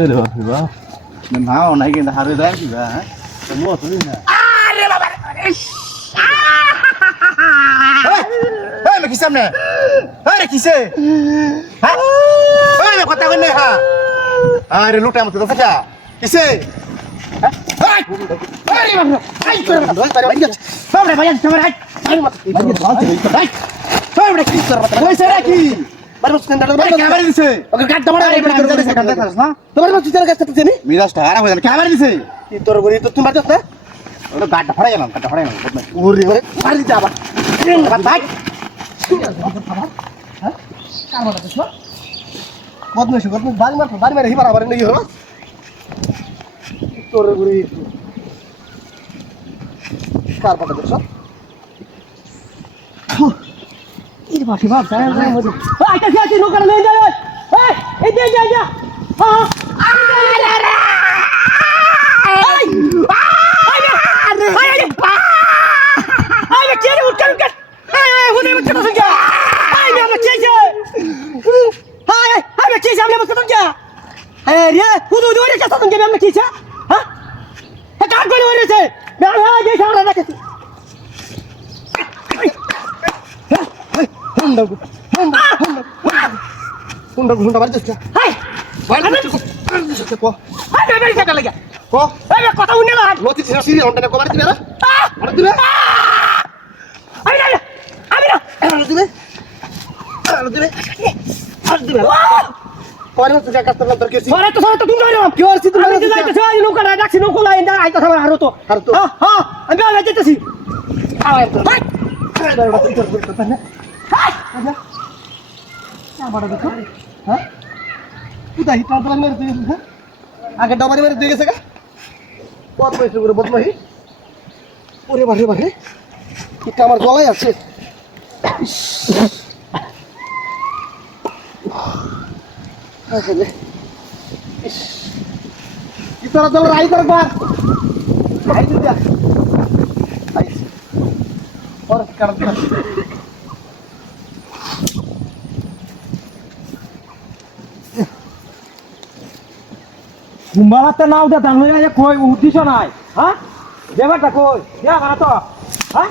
রে বাবা নাও নাই কিন্তু হারে দেয় কি বা হ্যাঁ মো তুই না আরে বাবা এই মে কিসামনে আরে কিসে হ্যাঁ ওই না কথা কই না হ্যাঁ আরে লুটা মত তো যা কিসে হ্যাঁ আরে বাবা আই করে বাবা ভাই তোমার আই আরে মত ভাই বাবা কি করে ওই সেরা কি বারবার সুন্দর বারবার ক্যামেরা দিছে ওকে কাট দমড়া আরে কাট দেখাস না তোমার মত চিন্তা করতে দিছে নি মিরাজটা আরাম হয়ে ক্যামেরা দিছে কি তোর গরি তো তুমি বাজছ না ওটা গাড়টা ফাড়াই গেলাম ওরে ওরে মারি যা আবার ভাই হ্যাঁ কার মাথা দিছ বদমাইশি করতে বাড়ি মারে হিবার আবার নেই হলো তোর গরি কার মাথা দিছ এই বাকি বাপ যায় না মধ্যে আইতা কি আছে নৌকা লয়ে যাও এই দে যা যা হ্যাঁ আরে কথা উনি না লতি সিরি অন্ডনে কবার দিবে না আর দিবে আমি না আর দিবে পরে তো জায়গা করতে দরকার কি পরে তো তুমি যাও কি আর সিদ্ধ আমি যাইতেছি আই নৌকা ডাকছি নৌকা লাইন দা আইতা সবার হারো তো হ্যাঁ হ্যাঁ আমি আগে যাইতেছি আয় আগে ডবারি মেরে দিয়ে গেছে গা বদমাইশ করে বদমাইশ ওরে বারে বারে এটা আমার গলায় আছে আসলে তোরা তোর রাই কর বার রাই দিতে আইছি और कर दे কুম্বালাতে নাও দে তাহলে যে কই উদ্দেশ্য নাই হ্যাঁ দেবাটা কই দেয়া করা তো হ্যাঁ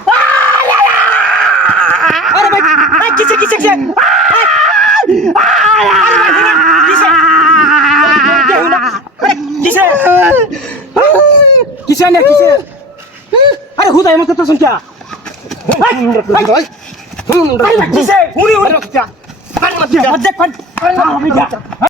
আরে ভাই কিসে কিসে কিসে কিসে না কিসে আরে হুদাই মত তো শুনছা কিসে উড়ি উড়ি আরে